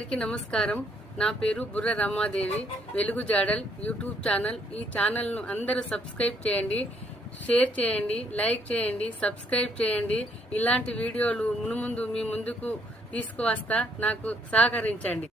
అందరికీ నమస్కారం. నా పేరు బుర్ర రమాదేవి. వెలుగు జాడల్ యూట్యూబ్ ఛానల్. ఈ ఛానల్ను అందరూ సబ్స్క్రైబ్ చేయండి, షేర్ చేయండి, లైక్ చేయండి, సబ్స్క్రైబ్ చేయండి. ఇలాంటి వీడియోలు మునుముందు మీ ముందుకు తీసుకువస్తా. నాకు సహకరించండి.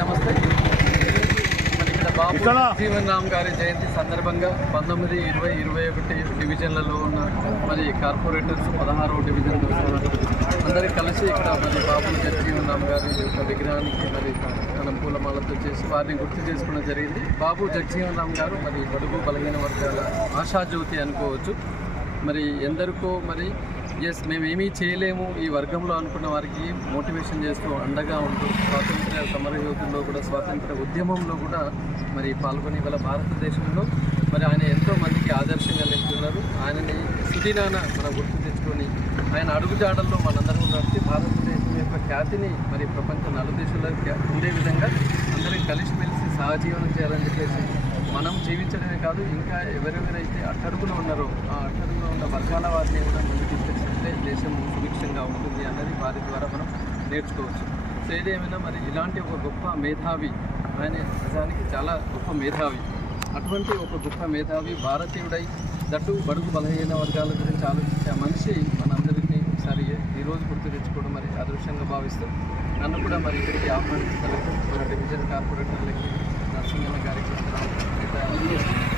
నమస్తే. మరి ఇక్కడ బాబు జగజీవన్ రామ్ గారి జయంతి సందర్భంగా 19, 20, 21 డివిజన్లలో ఉన్న మరి కార్పొరేటర్స్ 16వ డివిజన్ అందరూ కలిసి ఇక్కడ మరి బాబు జగజీవన్ రామ్ గారి యొక్క విగ్రహానికి మరి మనం పూలమాలతో చేసి వారిని గుర్తు చేసుకోవడం జరిగింది. బాబు జగజీవన్ రామ్ గారు మరి బడుగు బలహీన వర్గాల ఆశాజ్యోతి అనుకోవచ్చు. మరి ఎందరికో మరి మేమేమీ చేయలేము ఈ వర్గంలో అనుకున్న వారికి మోటివేషన్ చేస్తూ అండగా ఉంటూ స్వాతంత్ర సమరయోధుల్లో కూడా స్వాతంత్ర ఉద్యమంలో కూడా మరి పాల్గొని ఇవాళ భారతదేశంలో మరి ఆయన ఎంతో మందికి ఆదర్శంగా నిలుస్తున్నారు. ఆయనని సుదినాన మనం గుర్తు తెచ్చుకొని ఆయన అడుగుజాడల్లో మనందరం నడిచి భారతదేశం యొక్క ఖ్యాతిని మరి ప్రపంచ నలుదేశాల్లో ఉండే విధంగా అందరం కలిసిమెలిసి సహజీవనం చేయాలని చెప్పేసి మనం జీవించడమే కాదు, ఇంకా ఎవరెవరైతే అట్టడుగులో ఉన్నారో ఆ అట్టడుగులో ఉన్న వర్గాల వారిని కూడా ముందుకు తీసుకొచ్చినట్లే దేశం సుభిక్షంగా ఉంటుంది అన్నది వారి ద్వారా మనం నేర్చుకోవచ్చు. సో ఏదేమైనా మరి ఇలాంటి ఒక గొప్ప మేధావి, ఆయన నిజానికి చాలా గొప్ప మేధావి. అటువంటి ఒక గొప్ప మేధావి భారతీయుడై దట్టు బడుగు బలహీన వర్గాల గురించి ఆలోచించే మనిషి మనందరికీ ఒకసారి ఈరోజు గుర్తు తెచ్చుకోవడం మరి అదృష్టంగా భావిస్తూ నన్ను కూడా మరి ఇక్కడికి ఆహ్వానించగలుగుతూ మన డివిజన్ కార్పొరేటర్లకి నరసింహన్న గారికి,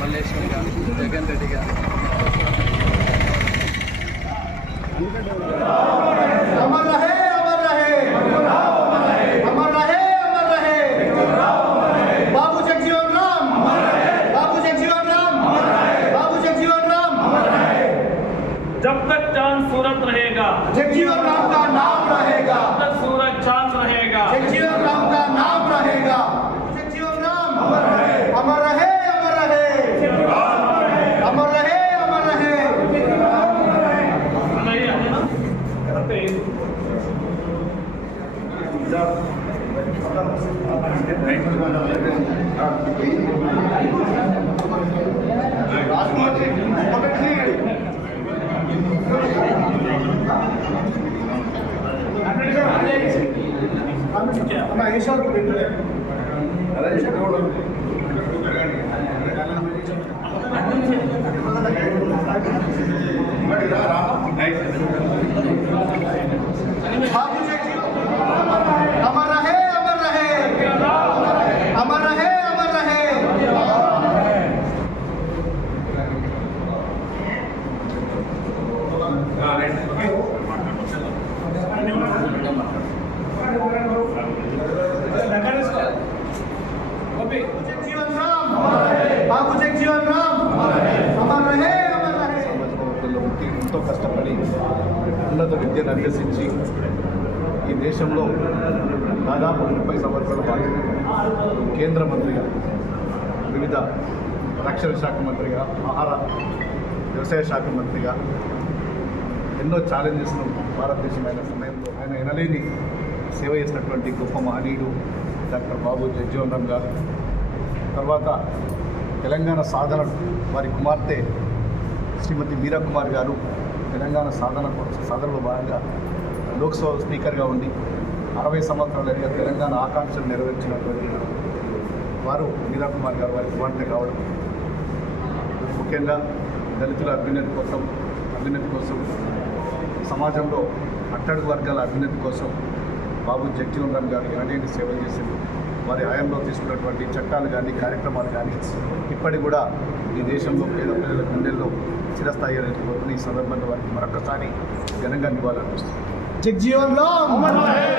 మల్లేశ్వర్ గారు, జగన్ రెడ్డి గారు, अमर रहे, अमर रहे, अमर रहे, अमर रहे। बाबू जगजीवन राम, बाबू जगजीवन राम, बाबू जगजीवन राम। जब तक चांद सूरत रहेगा, जगजीवन राम का नाम रहेगा, जब तक सूरज चांद रहेगा, जगजीवन राम का नाम रहेगा। जगजीवन राम अमर रहे, अमर रहे, अमर रहे, अमर रहे, अमर रहे। अमर रहे, अमर रहे, अमर रहे, अमर रहे। जगजीवन राम, बाबू जगजीवन राम अमर रहे, अमर रहे। ఎంతో కష్టపడి ఉన్నత విద్యను అభ్యసించి ఈ దేశంలో దాదాపు 30 సంవత్సరాల పాటు కేంద్ర మంత్రిగా, వివిధ రక్షణ శాఖ మంత్రిగా, ఆహార వ్యవసాయ శాఖ మంత్రిగా ఎన్నో ఛాలెంజెస్ను భారతదేశమైన సమయంలో ఆయన ఎనలేని సేవ చేసినటువంటి గొప్ప మహనీయుడు డాక్టర్ బాబు జగజీవన్ రామ్ గారు. తర్వాత తెలంగాణ సాధన వారి కుమార్తె శ్రీమతి మీరా కుమార్ గారు తెలంగాణ సాధనలో భాగంగా లోక్సభ స్పీకర్గా ఉండి 60 సంవత్సరాలుగా తెలంగాణ ఆకాంక్షలు నెరవేర్చినటువంటి వారు మీరా కుమార్ గారు వారి కుమార్తె కావడం, ముఖ్యంగా దళితుల అభ్యున్నతి కోసం సమాజంలో అట్టడుగు వర్గాల అభ్యున్నతి కోసం బాబు జగజీవన్ రామ్ గారు ఎనలేని సేవలు చేసింది. వారి హయాంలో తీసుకున్నటువంటి చట్టాలు కానీ కార్యక్రమాలు కానీ ఇప్పటికి కూడా ఈ దేశంలో పేద ప్రజల గుండెల్లో చిరస్థాయి పోతున్న ఈ సందర్భంగా వారికి మరొకసారి ఘనంగా నివాళులర్పిస్తుంది. जगजीवन राम अमर रहे।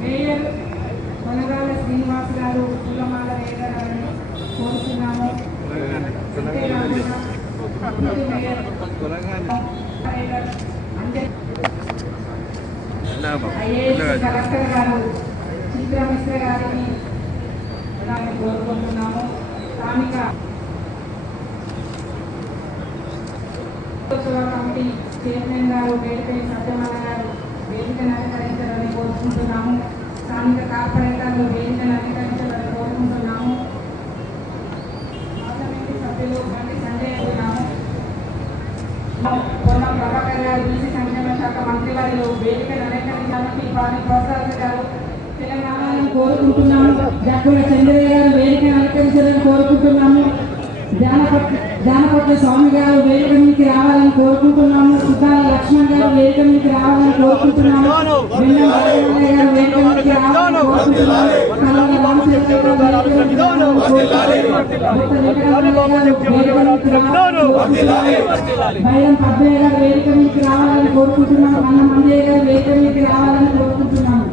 మేయర్ మనగాల శ్రీనివాస్ గారు పూలమాల వేయగలరని కోరుతున్నాము. ఐఏఎస్ కలెక్టర్ గారు చిత్ర మిశ్ర గారిని కోరుకుంటున్నాము. స్థానిక కమిటీ చైర్మన్ గారు వేడిపై సత్యనారాయణ గారు వేదికను అలంకరించాలని కోరుకుంటున్నాము. స్థానిక కార్పొరేటర్లు వేదికను అలంకరించాలని కోరుకుంటున్నాము. పార్లమెంటు సభ్యులు బండి సంజయ్ పొన్నం ప్రభాకర్ గారు బీసీ సంక్షేమ శాఖ మంత్రివర్యులు వేదికను అలంకరించాలని వారిని ప్రోత్సహించారు. తెలంగాణను కోరుకుంటున్నాము. జక్కుల చంద్రయ్య గారు వేదికను అలంకరించాలని కోరుకుంటున్నాము. జానపట్ల స్వామి గారు వేదిక మీదకి రావాలని కోరుకుంటున్నాము. సుతాల లక్ష్మణ్ గారు వేదిక మీదకి రావాలని కోరుకుంటున్నాము. వెన్నెల రామయ్య గారు వేదిక మీదకి రావాలని కోరుకుంటున్నాము. కల్లల రామచంద్ర గారు వేదిక మీదకి రావాలని కోరుకుంటున్నాము. బైరం పద్మయ్య గారు వేదిక మీదకి రావాలని కోరుకుంటున్నాము. అన్న మంజయ్య గారు వేదిక మీదకి రావాలని కోరుకుంటున్నాము.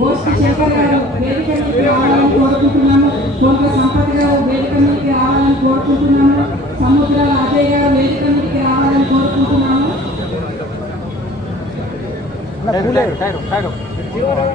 గోష్ఠి శేఖర్ గారు వేదిక మీదకి రావాలని కోరుకుంటున్నాము. కొంత సంపత్ గారు వేదిక మీదకి రావాలని కోరుకుంటున్నాము. సముద్రాల అజయ్ గారు వేదిక మీదకి రావాలని కోరుకుంటున్నాము.